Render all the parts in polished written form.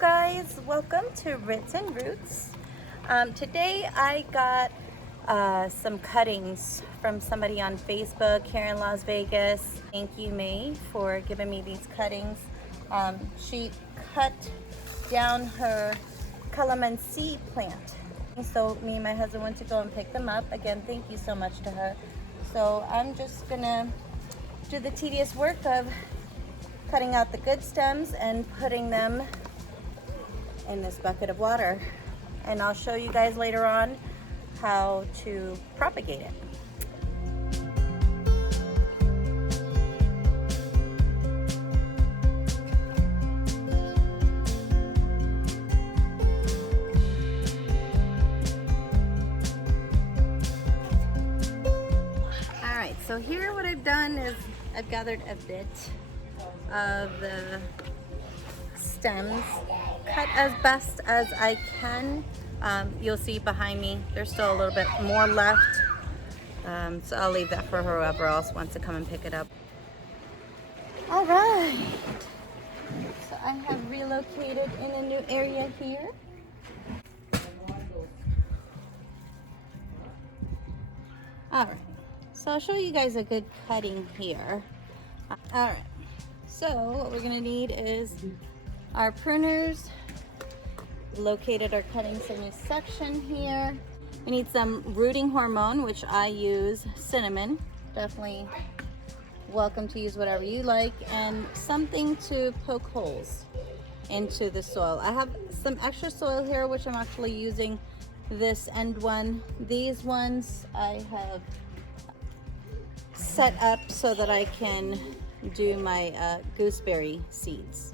guys, welcome to Rhitz and Roots. Today I got some cuttings from somebody on Facebook here in Las Vegas. Thank you, May, for giving me these cuttings. She cut down her calamansi plant. So me and my husband went to go and pick them up. Again, thank you so much to her. So I'm just gonna do the tedious work of cutting out the good stems and putting them in this bucket of water. And I'll show you guys later on how to propagate it. All right, so here what I've done is I've gathered a bit of the stems, cut as best as I can. You'll see behind me there's still a little bit more left, so I'll leave that for whoever else wants to come and pick it up. All right, so I have relocated in a new area here. All right, so I'll show you guys a good cutting here. All right, so what we're gonna need is our pruners. Located our cuttings in a section here. We need some rooting hormone, which I use cinnamon. Definitely welcome to use whatever you like, and something to poke holes into the soil. I have some extra soil here, which I'm actually using this end one. These ones I have set up so that I can do my gooseberry seeds.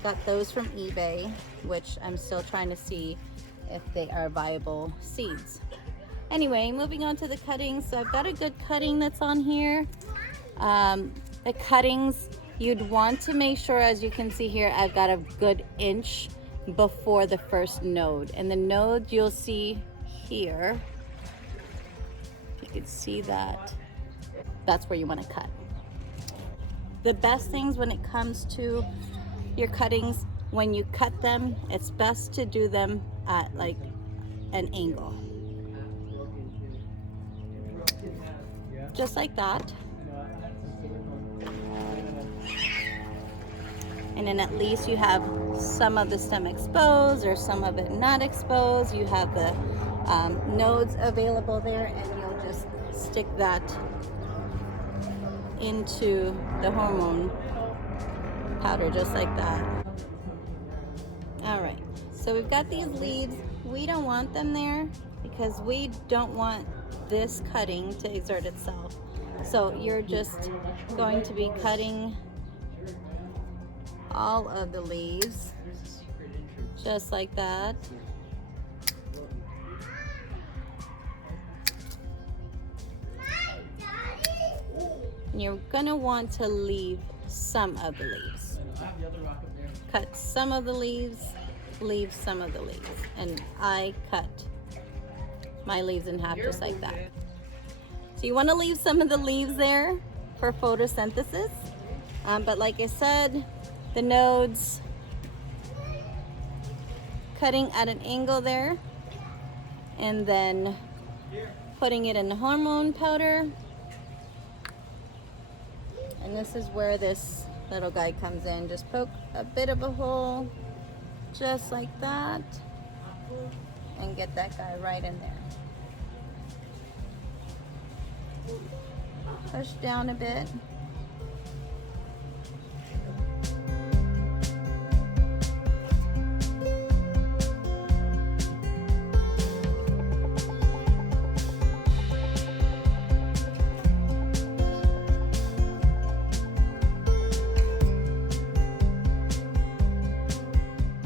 Got those from eBay, which I'm still trying to see if they are viable seeds. Anyway, moving on to the cuttings. So I've got a good cutting that's on here. The cuttings, you'd want to make sure, as you can see here, I've got a good inch before the first node. And the node you'll see here, you can see that, that's where you want to cut. The best things when it comes to your cuttings, when you cut them, it's best to do them at like an angle. Just like that. And then at least you have some of the stem exposed or some of it not exposed. You have the nodes available there, and you'll just stick that into the hormone powder just like that. All right, so we've got these leaves. We don't want them there because we don't want this cutting to exert itself. So you're just going to be cutting all of the leaves just like that. And you're gonna want to leave some of the leaves. Cut some of the leaves, leave some of the leaves. And I cut my leaves in half just like that. So you want to leave some of the leaves there for photosynthesis. But like I said, the nodes, cutting at an angle there, and then putting it in the hormone powder. And this is where this little guy comes in. Just poke a bit of a hole just like that and get that guy right in there. Push down a bit.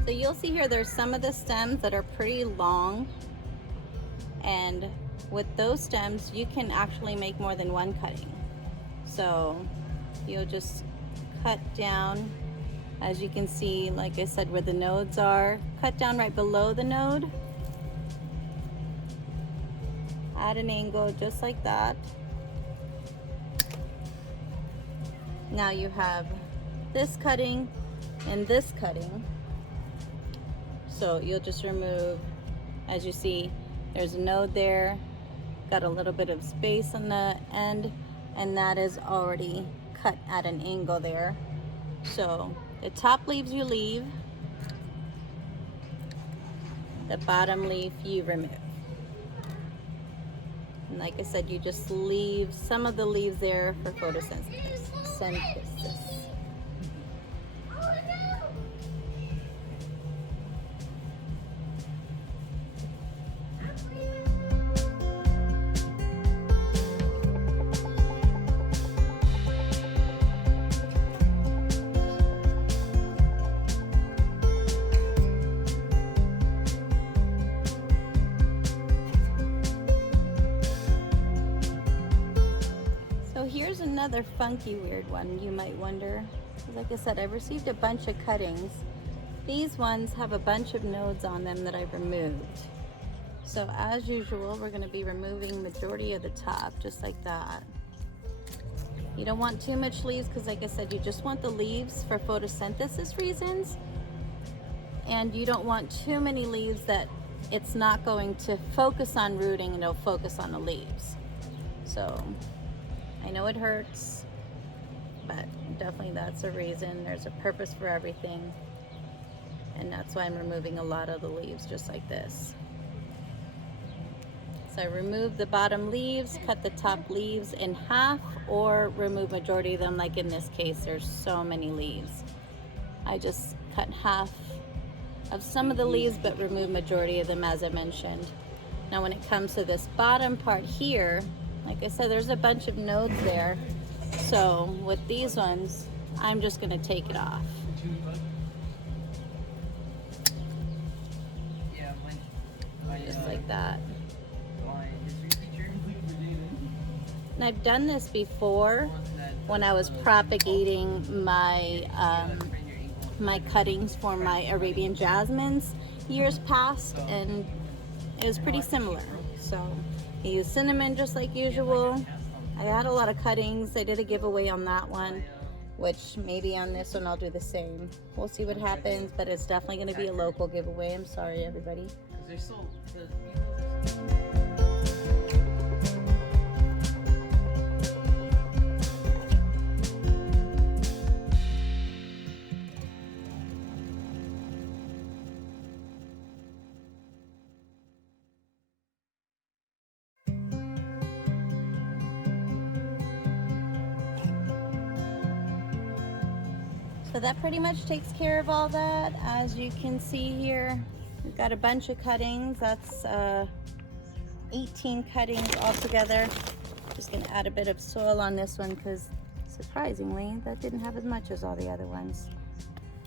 You'll see here there's some of the stems that are pretty long, and with those stems you can actually make more than one cutting. So you'll just cut down, as you can see, like I said, where the nodes are, cut down right below the node at an angle just like that. Now you have this cutting and this cutting, So you'll just remove, as you see, there's a node there, got a little bit of space on the end, and that is already cut at an angle there. So the top leaves you leave, the bottom leaf you remove. And like I said, you just leave some of the leaves there for photosynthesis. Here's another funky weird one you might wonder. Like I said, I've received a bunch of cuttings. These ones have a bunch of nodes on them that I've removed. So as usual, we're going to be removing majority of the top, just like that. You don't want too much leaves because like I said, you just want the leaves for photosynthesis reasons. And you don't want too many leaves that it's not going to focus on rooting and it'll focus on the leaves. So I know it hurts, but definitely that's a reason. There's a purpose for everything. And that's why I'm removing a lot of the leaves just like this. So I remove the bottom leaves, cut the top leaves in half, or remove majority of them. Like in this case, there's so many leaves. I just cut half of some of the leaves, but remove majority of them as I mentioned. Now when it comes to this bottom part here, like I said, there's a bunch of nodes there. So with these ones, I'm just gonna take it off. Just like that. And I've done this before when I was propagating my my cuttings for my Arabian jasmines years past, and it was pretty similar. So I use cinnamon just like usual. I had a lot of cuttings. I did a giveaway on that one, which maybe on this one I'll do the same. We'll see what happens, but it's definitely going to be a local giveaway. I'm sorry, everybody. So that pretty much takes care of all that. As you can see here, we've got a bunch of cuttings. That's 18 cuttings altogether. Just gonna add a bit of soil on this one because surprisingly, that didn't have as much as all the other ones.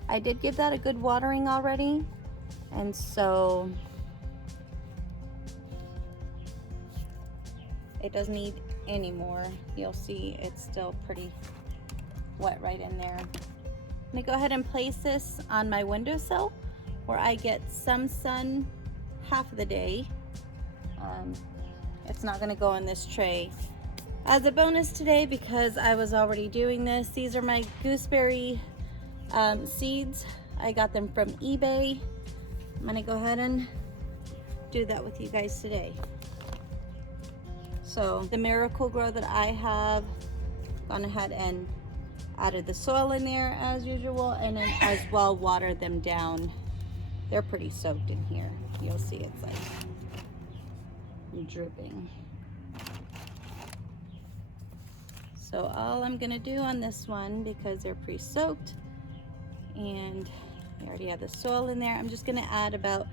I did give that a good watering already, and so it doesn't need any more. You'll see it's still pretty wet right in there. I'm gonna go ahead and place this on my windowsill where I get some sun half of the day. It's not gonna go in this tray. As a bonus today, because I was already doing this, these are my gooseberry seeds. I got them from eBay. I'm gonna go ahead and do that with you guys today. So the Miracle-Gro that I have, gone ahead and added the soil in there as usual, and then as well watered them down. They're pretty soaked in here. You'll see it's like dripping. So all I'm gonna do on this one, because they're pre-soaked and we already have the soil in there, I'm just gonna add about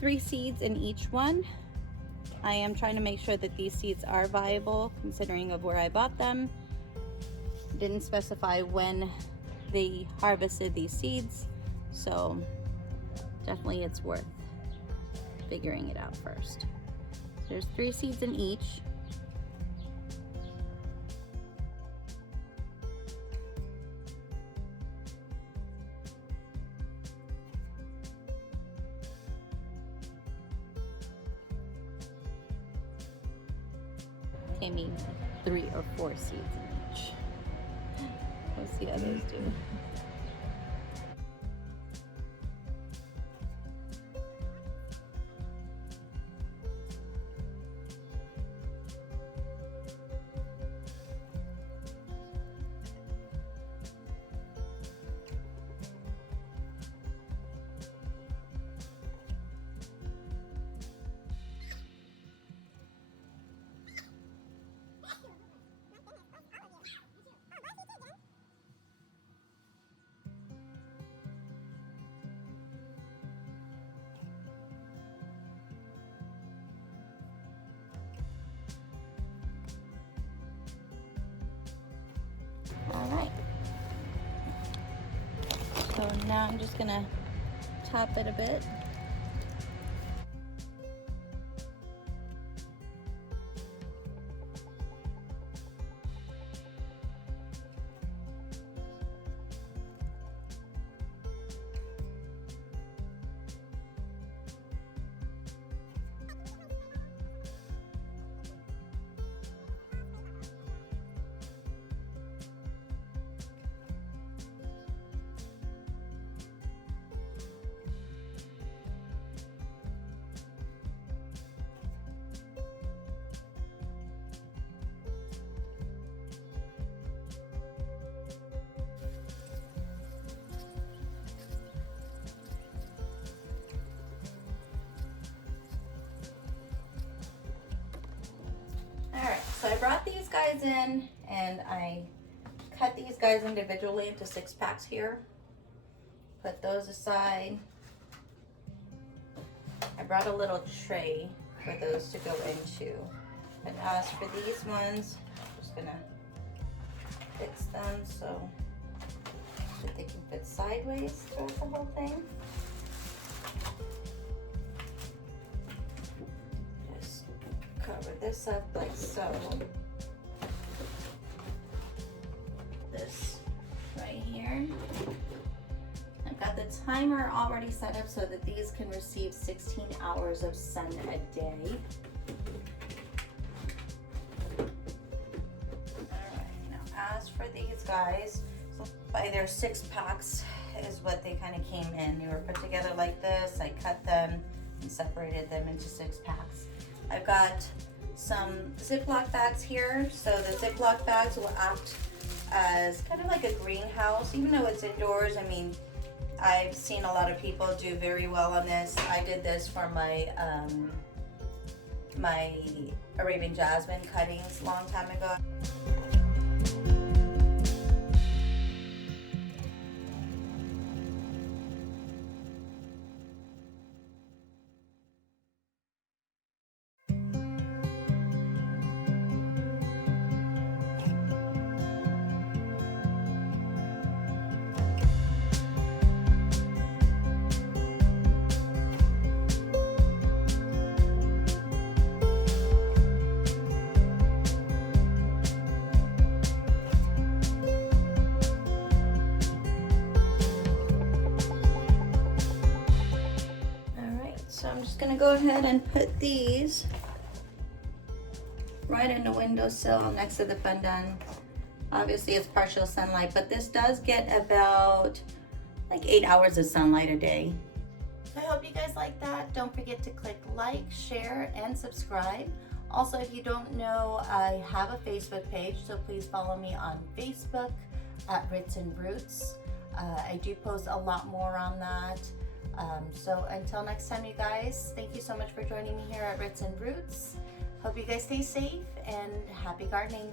3 seeds in each one. I am trying to make sure that these seeds are viable considering of where I bought them. Didn't specify when they harvested these seeds, so definitely it's worth figuring it out first. There's 3 seeds in each. I mean 3 or 4 seeds in each. What's the others do? now I'm just gonna top it a bit. Alright, so I brought these guys in and I cut these guys individually into 6-packs here. Put those aside. I brought a little tray for those to go into. And as for these ones, I'm just gonna fix them so that they can fit sideways throughout the whole thing. Just cover this up like so. This right here. I've got the timer already set up so that these can receive 16 hours of sun a day. Alright, now as for these guys, so by their 6-packs is what they kind of came in. They were put together like this. I cut them and separated them into 6-packs. I've got some Ziploc bags here. So the Ziploc bags will act as kind of like a greenhouse, even though it's indoors. I mean, I've seen a lot of people do very well on this. I did this for my my Arabian jasmine cuttings a long time ago. So I'm just gonna go ahead and put these right in the windowsill next to the pandan. Obviously it's partial sunlight, but this does get about like 8 hours of sunlight a day. I hope you guys like that. Don't forget to click like, share, and subscribe. Also, if you don't know, I have a Facebook page, so please follow me on Facebook at RhitznRoots. I do post a lot more on that. So until next time, you guys, thank you so much for joining me here at RhitznRoots. Hope you guys stay safe and happy gardening.